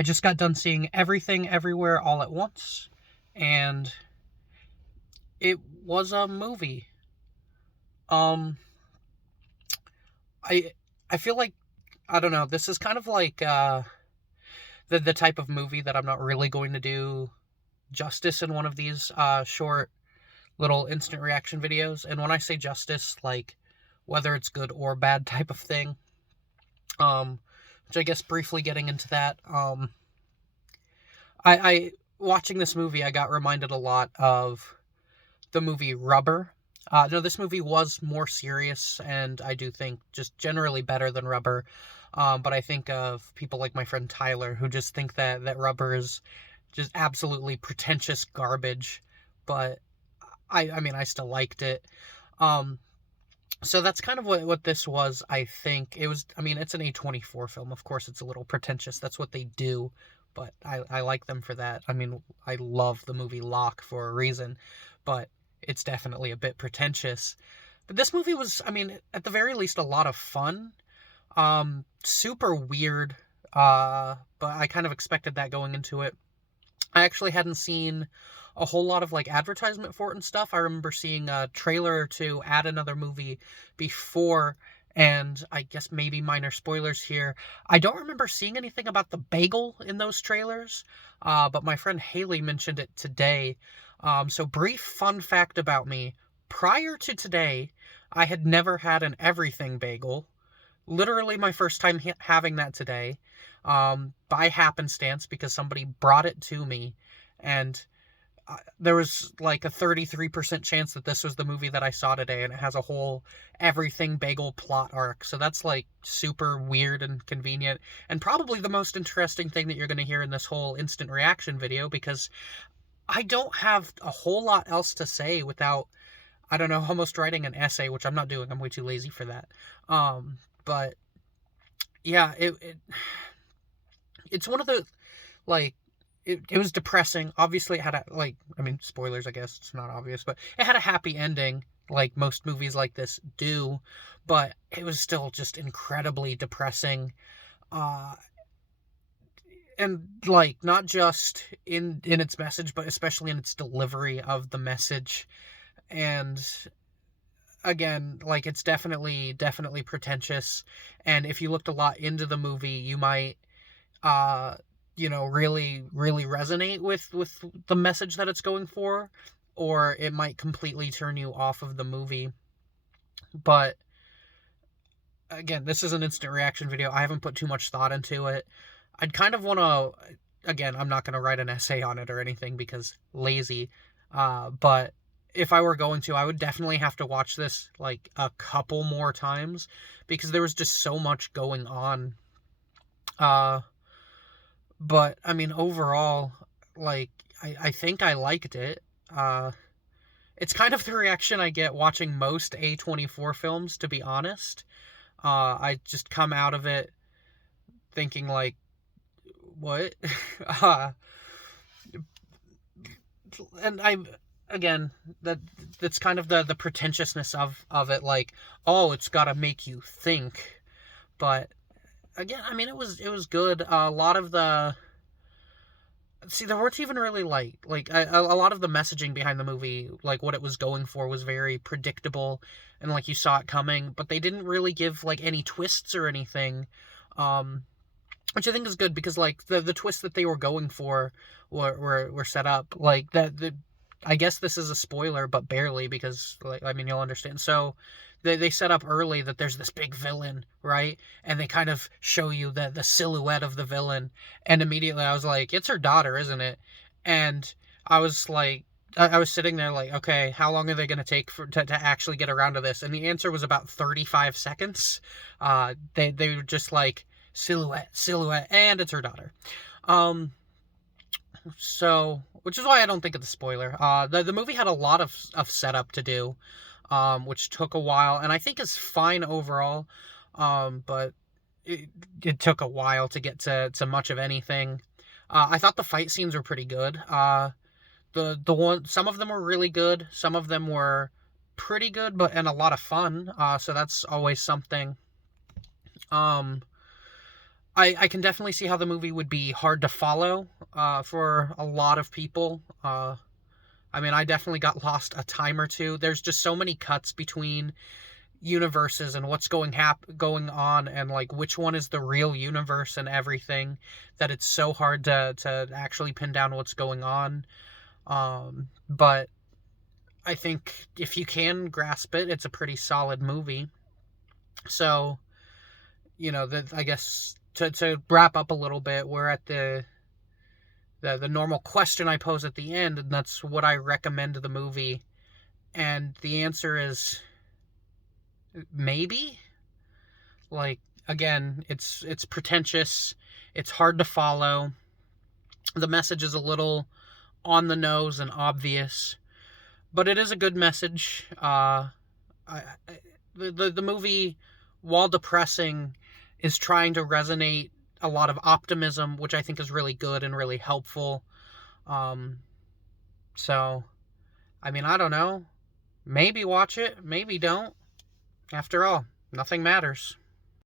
I just got done seeing Everything Everywhere All at Once, and it was a movie. Um, I I feel like I don't know. This is kind of like the type of movie that I'm not really going to do justice in one of these short little instant reaction videos. And when I say justice, like whether it's good or bad type of thing. Um, which I guess briefly getting into that. I watching this movie, I got reminded a lot of the movie Rubber. No, this movie was more serious, and I do think just generally better than Rubber. But I think of people like my friend Tyler who just think that Rubber is just absolutely pretentious garbage. But I mean, I still liked it. Um, so that's kind of what this was. I think it was. I mean, it's an A24 film. Of course, it's a little pretentious. That's what they do. But I like them for that. I mean, I love the movie Locke for a reason, but it's definitely a bit pretentious. But this movie was, I mean, at the very least, a lot of fun. Super weird. But I kind of expected that going into it. I actually hadn't seen a whole lot of like advertisement for it and stuff. I remember seeing a trailer or two at another movie before, and I guess maybe minor spoilers here. I don't remember seeing anything about the bagel in those trailers, but my friend Haley mentioned it today. So brief fun fact about me. Prior to today, I had never had an everything bagel. Literally my first time having that today, by happenstance because somebody brought it to me, and there was like a 33% chance that this was the movie that I saw today, and it has a whole everything bagel plot arc. So that's like super weird and convenient, and probably the most interesting thing that you're going to hear in this whole instant reaction video, because I don't have a whole lot else to say without, I don't know, almost writing an essay, which I'm not doing. I'm way too lazy for that. But yeah, it's one of the, like, it was depressing. Obviously, it had a, like, I mean, spoilers, I guess it's not obvious, but it had a happy ending, like most movies like this do, but it was still just incredibly depressing. Uh, and like not just in its message, but especially in its delivery of the message. And again, like it's definitely pretentious. And if you looked a lot into the movie, you might uh really resonate with the message that it's going for, or it might completely turn you off of the movie. But again, this is an instant reaction video. I haven't put too much thought into it. I'd kind of want to, again, I'm not going to write an essay on it or anything because lazy. But if I were going to, I would definitely have to watch this like a couple more times because there was just so much going on. But I mean, overall, like I think I liked it. It's kind of the reaction I get watching most A24 films, to be honest. I just come out of it thinking like, what? uh, and I again that's kind of the pretentiousness of it, like, oh, it's got to make you think. But again, I mean, it was good. A lot of the see there weren't even really like a lot of the messaging behind the movie, like what it was going for, was very predictable, and like you saw it coming, but they didn't really give like any twists or anything. um which I think is good because like the twists that they were going for were set up like that. I guess this is a spoiler, but barely, because like I mean you'll understand. So they set up early that there's this big villain, right? And they kind of show you the silhouette of the villain, and immediately I was like, it's her daughter, isn't it? And I was like, I was sitting there like, okay, how long are they going to take to actually get around to this? And the answer was about 35 seconds. They were just like, silhouette, and it's her daughter. So, which is why I don't think it's a spoiler. The movie had a lot of setup to do, which took a while, and I think is fine overall. But it took a while to get to much of anything. I thought the fight scenes were pretty good. The one, some of them were really good, some of them were pretty good, but and a lot of fun. So that's always something. Um, I can definitely see how the movie would be hard to follow for a lot of people. I mean, I definitely got lost a time or two. There's just so many cuts between universes and what's going on, and like which one is the real universe and everything, that it's so hard to actually pin down what's going on. But I think if you can grasp it, it's a pretty solid movie. So, I guess to wrap up a little bit, we're at the normal question I pose at the end, and that's what I recommend the movie. And the answer is maybe. Like, again, it's pretentious, it's hard to follow. The message is a little on the nose and obvious, but it is a good message. I, the movie, while depressing, is trying to resonate a lot of optimism, which I think is really good and really helpful. Um, so, I mean, I don't know. Maybe watch it, maybe don't. After all, nothing matters.